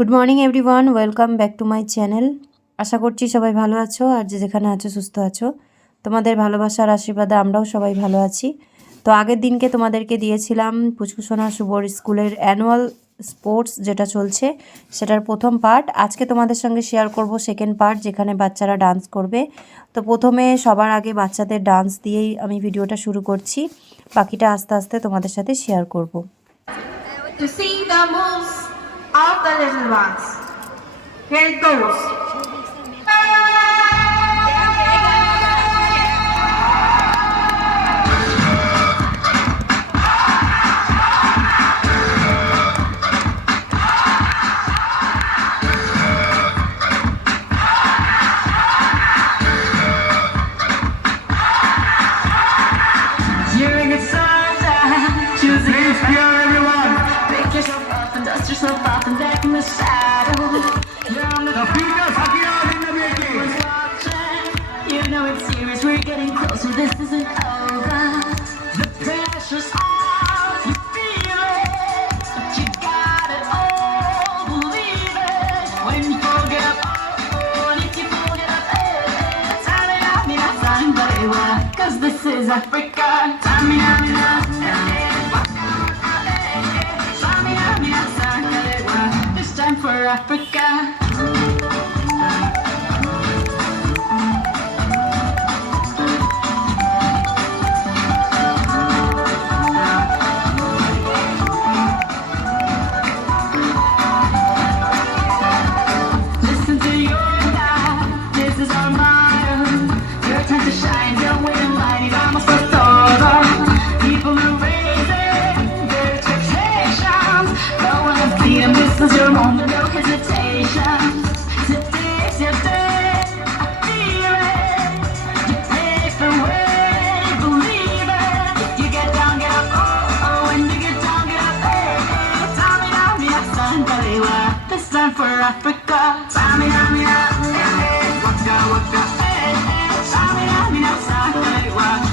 Good morning everyone welcome back to my channel আশা করছি সবাই ভালো আছো আর যে যেখানে আছো, সুস্থ আছো। তোমাদের ভালোবাসার আশীর্বাদে আমরাও সবাই ভালো আছি। তো আগের দিনকে তোমাদেরকে দিয়েছিলাম পুচকুসোনা শুভর স্কুলের অ্যানুয়াল স্পোর্টস যেটা চলছে, সেটার প্রথম পার্ট আজকে তোমাদের সঙ্গে শেয়ার করব সেকেন্ড পার্ট যেখানে বাচ্চারা ডান্স করবে। তো প্রথমে সবার আগে বাচ্চাদের ডান্স দিয়েই আমি ভিডিওটা শুরু করছি। বাকিটা আস্তে আস্তে তোমাদের সাথে শেয়ার করব। Of the little ones. Here it goes. so popping back in the saddle. You know it's serious, we're getting closer, this isn't over. The pressure's on, you feel it. But you got it all. When you you. Time me time, this is Africa. Time me Africa. Mandalewa, it's time for Africa. Samina, mina, waka, waka, Samina, mina, sakalewa.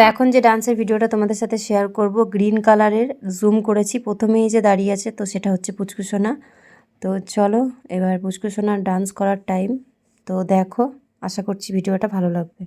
তো এখন যে ডান্সের ভিডিওটা তোমাদের সাথে share করব green কালারের zoom করেছি। প্রথমেই যে দাঁড়িয়ে আছে, তো সেটা হচ্ছে পুচকুসোনা তো চলো, এবার পুচকুসোনার ডান্স করার টাইম তো দেখো, আশা করছি ভিডিওটা ভালো লাগবে।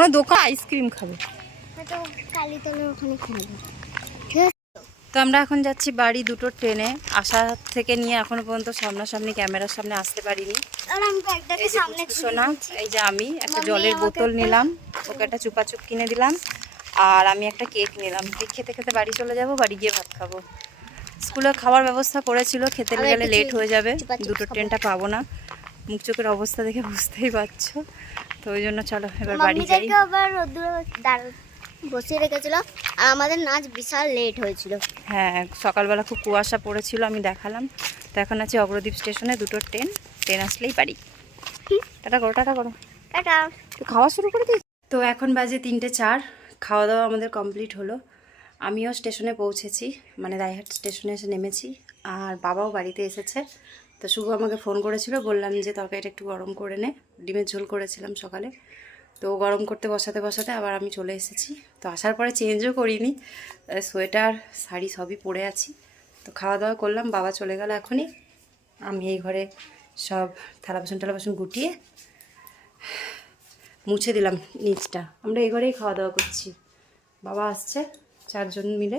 কোনো দোকান আইসক্রিম খাবে। তো আমরা এখন যাচ্ছি বাড়ি দুটো ট্রেনে। আসা থেকে নিয়ে এখনও পর্যন্ত সামনাসামনি ক্যামেরার সামনে আসতে পারিনি। আর এই যে সোনা এই যে আমি একটা জলের বোতল নিলাম ওকে একটা চুপাচুপ কিনে দিলাম আর আমি একটা কেক নিলাম। কেক খেতে খেতে বাড়ি চলে যাব বাড়ি গিয়ে ভাত খাব। স্কুলে খাওয়ার ব্যবস্থা করেছিল খেতে গেলে লেট হয়ে যাবে। দুটো ট্রেনটা পাবো না। মুখ চোখের অবস্থা দেখে বুঝতেই পারছ। তো ওই জন্য চলো এবার বাড়ি যাই। আবার বসিয়ে রেখেছিল। আর আমাদের নাচ বিশাল লেট হয়েছিল। হ্যাঁ সকালবেলা খুব কুয়াশা পড়েছিল আমি দেখালাম। তো এখন আছে অগ্রদ্বীপ স্টেশনে দুটো ট্রেন। ট্রেন আসলেই বাড়ি। টাটা করো টাটা করো। টাটা। তো খাওয়া শুরু করে দিই তো এখন বাজে তিনটে চার খাওয়া দাওয়া আমাদের কমপ্লিট হলো। আমিও স্টেশনে পৌঁছেছি মানে রায়হাট স্টেশনে এসে নেমেছি আর বাবাও বাড়িতে এসেছে। তো শুভ আমাকে ফোন করেছিল, বললাম যে তরকারিটা একটু গরম করে নে। ডিমের ঝোল করেছিলাম সকালে। তো গরম করতে বসাতে বসাতে আবার আমি চলে এসেছি। তো আসার পরে চেঞ্জও করিনি। সোয়েটার, শাড়ি সবই পরে আছি। তো খাওয়া দাওয়া করলাম, বাবা চলে গেল এখনই। আমি এই ঘরে সব থালা বাসন টালা বাসন গুটিয়ে মুছে দিলাম নিচটা। আমরা এই ঘরেই খাওয়া দাওয়া করছি। বাবা আসছে, চারজন মিলে।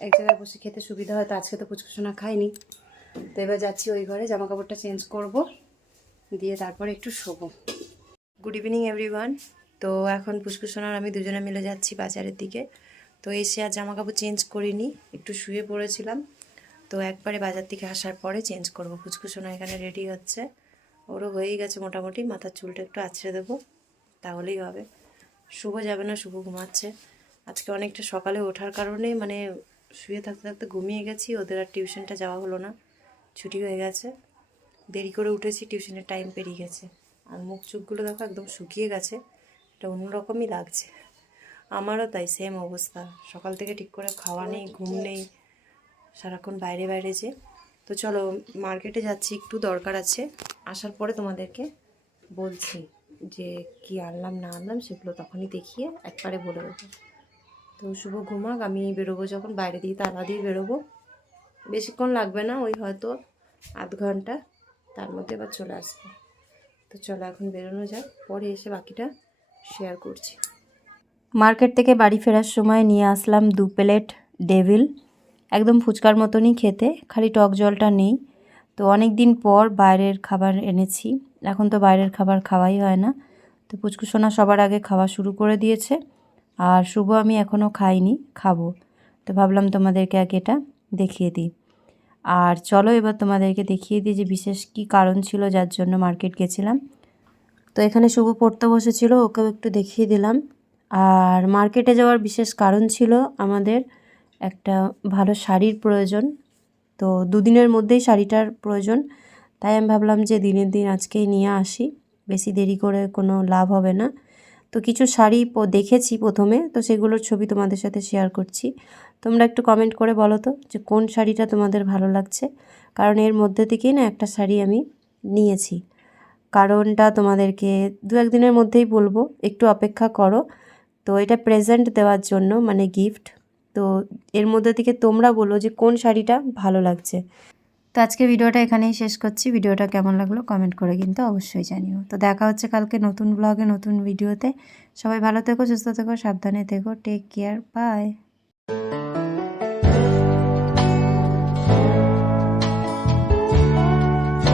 এক জায়গায় বসে খেতে সুবিধা হয়, তো আজকে তো পুচকুসোনা খাইনি তো এবার যাচ্ছি ওই ঘরে জামা কাপড়টা চেঞ্জ করব, দিয়ে তারপরে একটু শোবো। গুড ইভিনিং এভরিওয়ান তো এখন পুচকুসোনার আমি দুজনে মিলে যাচ্ছি বাজারের দিকে। তো এসে আর জামা কাপড় চেঞ্জ করিনি, একটু শুয়ে পড়েছিলাম। তো একবারে বাজার থেকে আসার পরে চেঞ্জ করব। পুচকুসোনা এখানে রেডি হচ্ছে। ওরও হয়েই গেছে মোটামুটি, মাথার চুলটা একটু আছড়ে দেবো, তাহলেই হবে। শুভ যাবে না, শুভ ঘুমাচ্ছে। আজকে অনেকটা সকালে ওঠার কারণে মানে শুয়ে থাকতে থাকতে ঘুমিয়ে গেছি, ওদের আর টিউশনটা যাওয়া হলো না। ছুটি হয়ে গেছে। দেরি করে উঠেছি, টিউশনের টাইম পেরিয়ে গেছে। আর মুখ চোখগুলো দেখো একদম শুকিয়ে গেছে, এটা অন্যরকমই লাগছে। আমারও তাই সেম অবস্থা। সকাল থেকে ঠিক করে খাওয়া নেই, ঘুম নেই, সারাক্ষণ বাইরে বাইরে যে। তো চলো মার্কেটে যাচ্ছি, একটু দরকার আছে। আসার পরে তোমাদেরকে বলছি যে কি আনলাম, না আনলাম, সেগুলো তখনই দেখিয়ে একবারে বলে দেবো। তো শুভ ঘুমাক, আমি বেরোবো যখন, বাইরে দিয়ে তালা দিয়ে বেরোবো। বেশিক্ষণ লাগবে না, ওই হয়তো আধ ঘণ্টা। তার মধ্যে এবার চলে আসবে। তো চলো এখন বেরোনো যাক, পরে এসে বাকিটা শেয়ার করছি। মার্কেট থেকে বাড়ি ফেরার সময় নিয়ে আসলাম দু প্লেট ডেভিল। একদম ফুচকার মতনই খেতে, খালি টক জলটা নেই। তো অনেক দিন পর বাইরের খাবার এনেছি। এখন তো বাইরের খাবার খাওয়াই হয় না। তো পুচকুসোনা সবার আগে খাওয়া শুরু করে দিয়েছে। আর শুভ আমি এখনও খাইনি, খাব। তো ভাবলাম তোমাদেরকে আগে এটা দেখিয়ে দিই। আর চলো এবার তোমাদেরকে দেখিয়ে দিই যে বিশেষ কি কারণ ছিল যার জন্য মার্কেট গেছিলাম। তো এখানে শুভ পড়তে বসেছিল, ওকেও একটু দেখিয়ে দিলাম। আর মার্কেটে যাওয়ার বিশেষ কারণ ছিল আমাদের একটা ভালো শাড়ির প্রয়োজন। তো দুদিনের মধ্যেই শাড়িটার প্রয়োজন। তাই আমি ভাবলাম যে দিনের দিন আজকেই নিয়ে আসি। বেশি দেরি করে কোনো লাভ হবে না। তো কিছু শাড়ি দেখেছি প্রথমে। তো সেগুলোর ছবি তোমাদের সাথে শেয়ার করছি। তোমরা একটু কমেন্ট করে বলো তো যে কোন শাড়িটা তোমাদের ভালো লাগছে? কারণ এর মধ্যে থেকেই না একটা শাড়ি আমি নিয়েছি। কারণটা তোমাদেরকে দু একদিনের মধ্যেই বলব, একটু অপেক্ষা করো। তো এটা প্রেজেন্ট দেওয়ার জন্য মানে গিফট তো এর মধ্যে থেকে তোমরা বলো যে কোন শাড়িটা ভালো লাগছে। তো আজকে ভিডিওটা এখানেই শেষ করছি। ভিডিওটা কেমন লাগল কমেন্ট করে কিন্তু অবশ্যই জানিও। তো দেখা হচ্ছে কালকে নতুন ব্লগে নতুন ভিডিওতে সবাই ভালো থেকো, সুস্থ থেকো, সাবধানে থেকো। Take care bye you